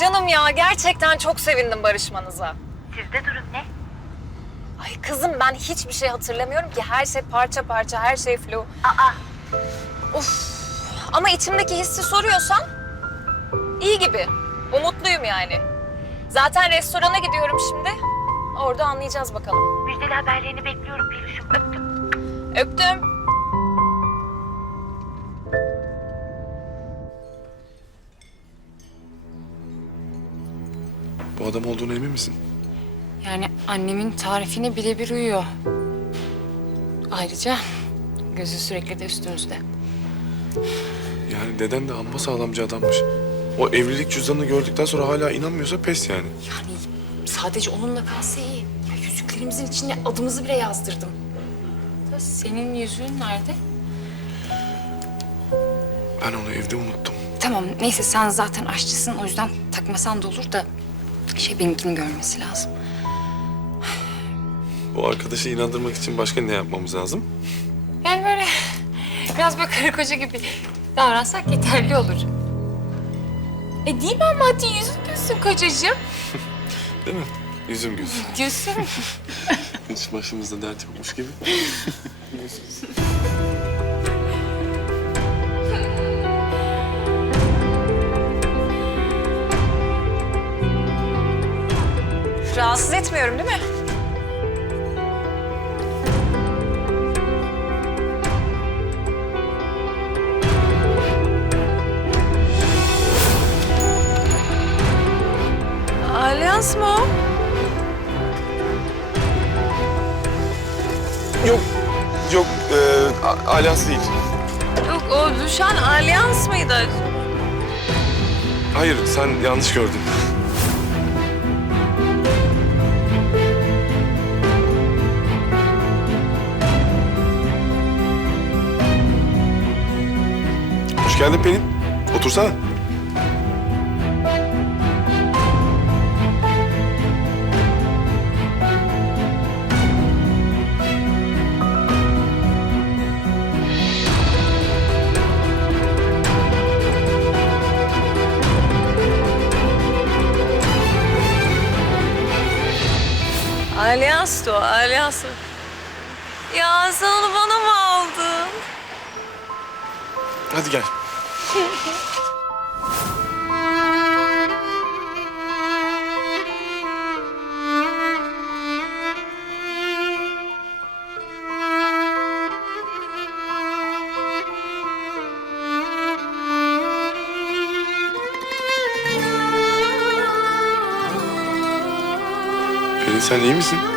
Canım ya gerçekten çok sevindim barışmanıza. Sizde durum ne? Ay kızım ben hiçbir şey hatırlamıyorum ki. Her şey parça parça, her şey flu. Aa, Of. Ama içimdeki hissi soruyorsan iyi gibi. Umutluyum yani. Zaten restorana gidiyorum şimdi. Orada anlayacağız bakalım. müjdeli haberlerini bekliyorum Peluş'um. Öptüm. Öptüm. Bu adam olduğuna emin misin? Yani annemin tarifine birebir uyuyor. Ayrıca gözü sürekli de üstümüzde. Yani deden de amma sağlamcı adammış. O evlilik cüzdanını gördükten sonra hala inanmıyorsa pes yani. Yani sadece onunla kalsa iyi. Ya yüzüklerimizin içine adımızı bile yazdırdım. Da senin yüzüğün nerede? Ben onu evde unuttum. Tamam neyse sen zaten aşçısın o yüzden takmasan da olur da şey benimkini görmesi lazım. Bu arkadaşı inandırmak için başka ne yapmamız lazım? Yani böyle biraz böyle karı koca gibi davransak yeterli olur. E değil mi ama hadi yüzün gülsün kocacığım. Değil mi? Yüzüm göz. Diyorsun. Hiç başımızda dert yokmuş gibi. Rahatsız etmiyorum değil mi? Alyans mı o? yok, yok. E, a- alyans değil. Yok o düşen alyans mıydı? Hayır, sen yanlış gördün. Geldin Pelin. Otursana. Alyanstı o, alyans. Ya sen onu bana mı aldın? Hadi gel. Pelin sen iyi misin?